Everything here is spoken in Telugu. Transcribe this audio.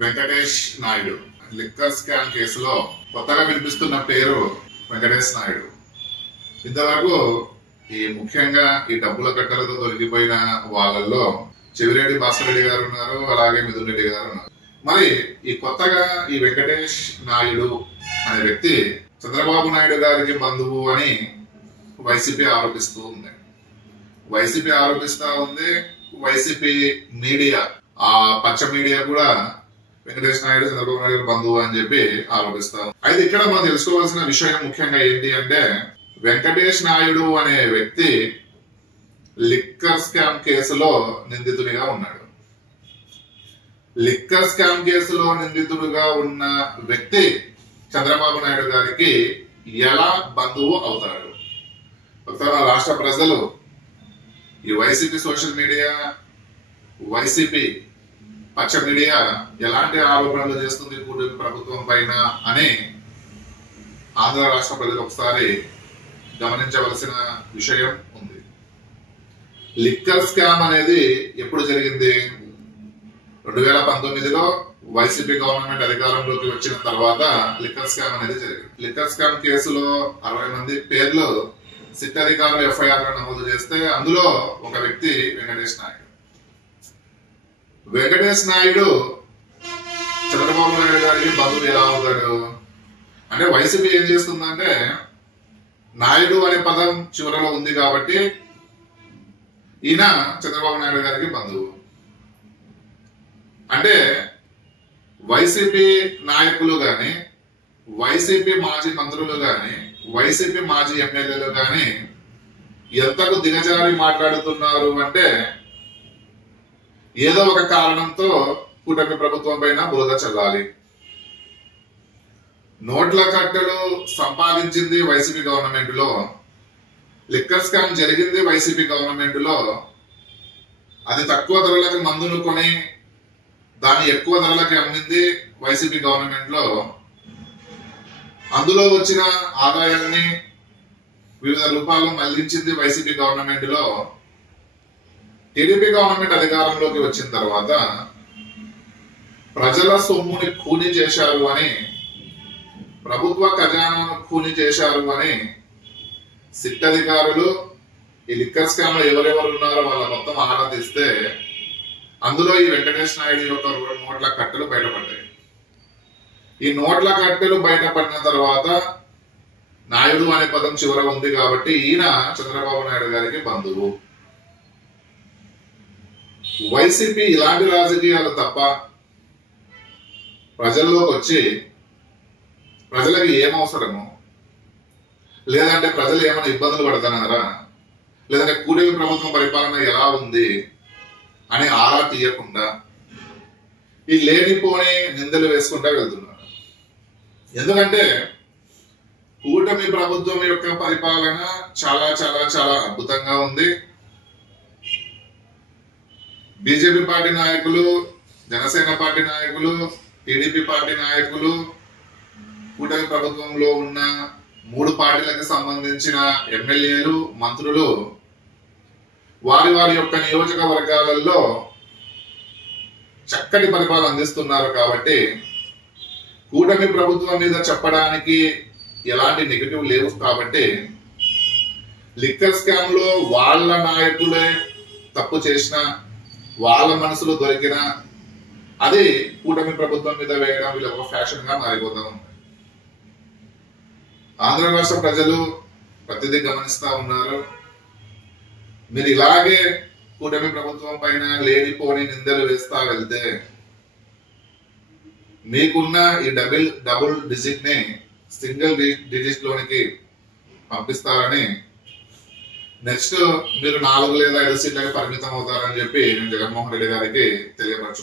వెంకటేష్ నాయుడు లిక్కర్ స్కామ్ కేసులో కొత్తగా వినిపిస్తున్న పేరు వెంకటేష్ నాయుడు. ఇంతవరకు ముఖ్యంగా ఈ డబ్బుల కట్టలతో దొరికిపోయిన వాళ్ళల్లో చెవిరెడ్డి భాస్కర్ రెడ్డి గారు ఉన్నారు, అలాగే మిథున్ రెడ్డి గారు ఉన్నారు. మరి ఈ కొత్తగా ఈ వెంకటేష్ నాయుడు అనే వ్యక్తి చంద్రబాబు నాయుడు గారికి బంధువు అని వైసీపీ ఆరోపిస్తూ ఉంది. వైసీపీ మీడియా, ఆ పచ్చ మీడియా కూడా వెంకటేష్ నాయుడు చంద్రబాబు నాయుడు బంధువు అని చెప్పి ఆరోపిస్తాం. అయితే ఇక్కడ మనం తెలుసుకోవాల్సిన విషయం ముఖ్యంగా ఏంటి అంటే, వెంకటేష్ నాయుడు అనే వ్యక్తి లిక్కర్ స్కామ్ కేసులో నిందితుడిగా ఉన్నాడు. లిక్కర్ స్కామ్ కేసులో నిందితుడిగా ఉన్న వ్యక్తి చంద్రబాబు నాయుడు గారికి ఎలా బంధువు అవుతాడు? రాష్ట్ర ప్రజలు, ఈ వైసీపీ సోషల్ మీడియా, వైసీపీ పచ్చ మీడియా ఎలాంటి ఆరోపణలు చేస్తుంది కూటమి ప్రభుత్వం పైన అని ఆంధ్ర రాష్ట్ర ప్రజలు ఒకసారి గమనించవలసిన విషయం ఉంది. లిక్కర్ స్కామ్ అనేది ఎప్పుడు జరిగింది? 2019లో వైసీపీ గవర్నమెంట్ అధికారంలోకి వచ్చిన తర్వాత లిక్కర్ స్కామ్ అనేది జరిగింది. లిక్కర్ స్కామ్ కేసులో 60 మంది పేర్లు సిట్ అధికారులు ఎఫ్ఐఆర్ నమోదు చేస్తే అందులో ఒక వ్యక్తి వెంకటేష్ నాయుడు. వెంకటేష్ నాయుడు చంద్రబాబు నాయుడు గారికి బంధువు ఎలా అవుతాడు అంటే, వైసీపీ ఏం చేస్తుందంటే, నాయుడు అనే పదం చివరలో ఉంది కాబట్టి ఈయన చంద్రబాబు నాయుడు గారికి బంధువు. అంటే వైసీపీ నాయకులు గాని, వైసీపీ మాజీ మంత్రులు గాని, వైసీపీ మాజీ ఎమ్మెల్యేలు గాని ఎంతకు దిగజారి మాట్లాడుతున్నారు అంటే, ఏదో ఒక కారణంతో కూటమి ప్రభుత్వం పైన బురద చల్లాలి. నోట్ల కట్టలు సంపాదించింది వైసీపీ గవర్నమెంట్ లో, లిక్కర్ స్కామ్ జరిగింది వైసీపీ గవర్నమెంట్ లో. అది తక్కువ ధరలకు మందును కొని దాన్ని ఎక్కువ ధరలకి అమ్మింది వైసీపీ గవర్నమెంట్ లో. అందులో వచ్చిన ఆదాయాన్ని వివిధ రూపాల్లో మళ్లించింది వైసీపీ గవర్నమెంట్ లో. టీడీపీ గవర్నమెంట్ అధికారంలోకి వచ్చిన తర్వాత ప్రజల సొమ్ముని ఖూనీ చేశారు అని, ప్రభుత్వ ఖజానాను ఖూనీ చేశారు అని సిట్ అధికారులు ఈ లిక్కర్ స్కామ్ లో ఎవరెవరు ఉన్నారో వాళ్ళ మొత్తం ఆరా తీస్తే అందులో ఈ వెంకటేష్ నాయుడు యొక్క నోట్ల కట్టెలు బయటపడ్డాయి. ఈ నోట్ల కట్టెలు బయటపడిన తర్వాత నాయుడు అనే పదం చివర ఉంది కాబట్టి ఈయన చంద్రబాబు నాయుడు గారికి బంధువు. వైసీపీ ఇలాంటి రాజకీయాలు తప్ప ప్రజల్లోకి వచ్చి ప్రజలకు ఏమవసరమో, లేదంటే ప్రజలు ఏమైనా ఇబ్బందులు పడుతున్నారా, లేదంటే కూటమి ప్రభుత్వం పరిపాలన ఎలా ఉంది అని ఆరా తీయకుండా ఈ లేనిపోని నిందలు వేసుకుంటా వెళ్తున్నారు. ఎందుకంటే కూటమి ప్రభుత్వం యొక్క పరిపాలన చాలా చాలా చాలా అద్భుతంగా ఉంది. బీజేపీ పార్టీ నాయకులు, జనసేన పార్టీ నాయకులు, టీడీపీ పార్టీ నాయకులు, కూటమి ప్రభుత్వంలో ఉన్న 3 పార్టీలకు సంబంధించిన ఎమ్మెల్యేలు, మంత్రులు వారి వారి యొక్క నియోజకవర్గాలలో చక్కటి పరిపాలన అందిస్తున్నారు. కాబట్టి కూటమి ప్రభుత్వం మీద చెప్పడానికి ఎలాంటి నెగటివ్ లేవు. కాబట్టి లిక్కర్ స్కామ్ లో వాళ్ళ నాయకులే తప్పు చేసిన, వాళ్ళ మనసులో దొరికిన అది కూటమి ప్రభుత్వం మీద వేయడం వీళ్ళ ఒక ఫ్యాషన్ గా మారిపోతా ఉంది. ఆంధ్ర రాష్ట్ర ప్రజలు ప్రతిదీ గమనిస్తా ఉన్నారు. మీరు ఇలాగే కూటమి ప్రభుత్వం పైన లేనిపోని నిందలు వేస్తా వెళ్తే మీకున్న ఈ డబుల్ డిజిట్ ని సింగిల్ డిజిట్ లోనికి పంపిస్తారని, నెక్స్ట్ మీరు 4 లేదా 5 సీట్లకు పరిమితం అవుతారని చెప్పి నేను జగన్మోహన్ రెడ్డి గారికి తెలియపరచు.